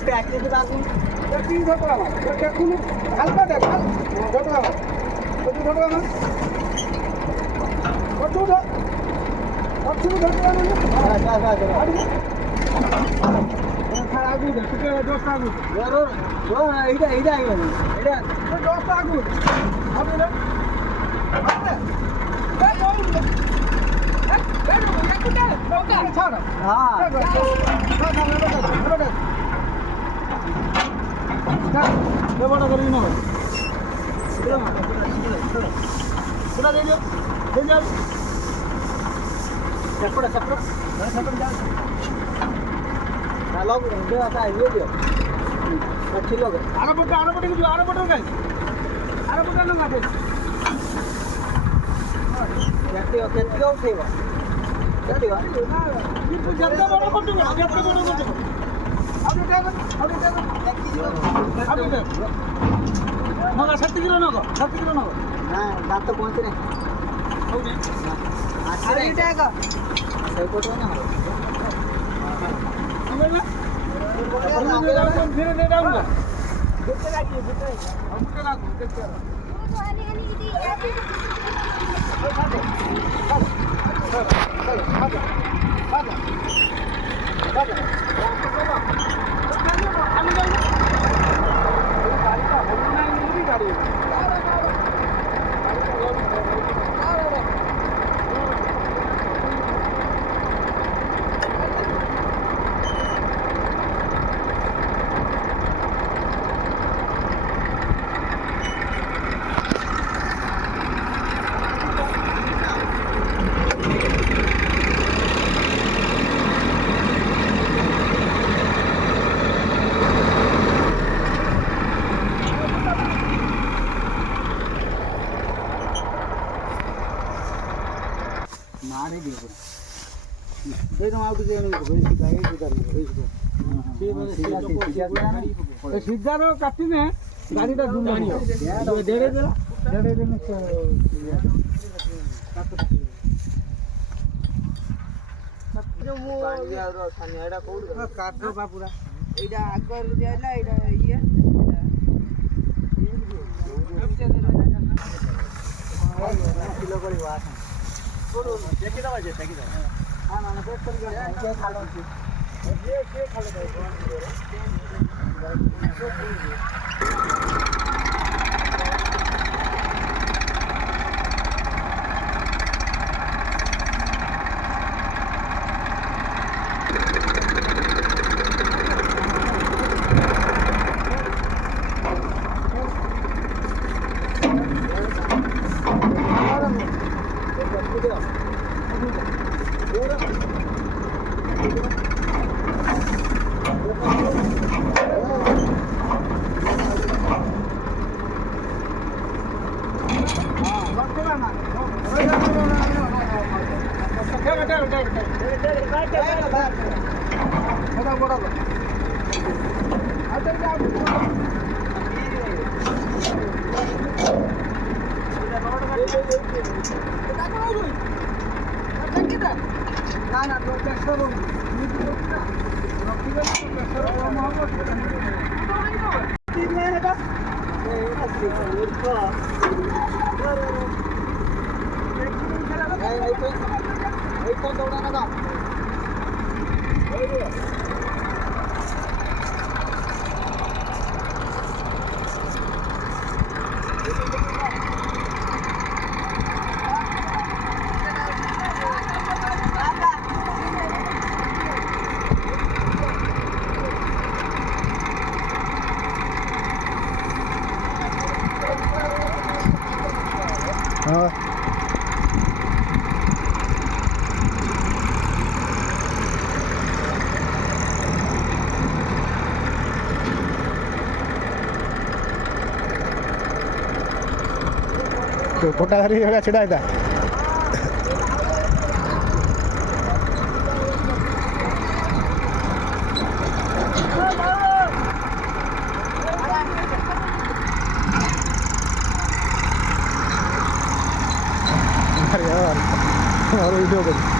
practice বাকি practice ধরো আমার দেখুন হালকা দেখ ধরো আমার কত ধরো আমার কত ধর কত ধরো আমার আগু দে তুই দশটা আগু ধরো এইটা এইটা এইটা দশটা আগু হবে না হবে दांत पहुंच रहे सीधा काटी ने गाड़ी टा ढूंढ डेढ़े दिन काट पूरा एटा आगर दियाला एटा ये किलो करी वास देखि दवा जे देखि दवा हां ना बेस्ट कर के खालो ये खालो तो कोटा घरी जगह छिड़ा था और वीडियो कर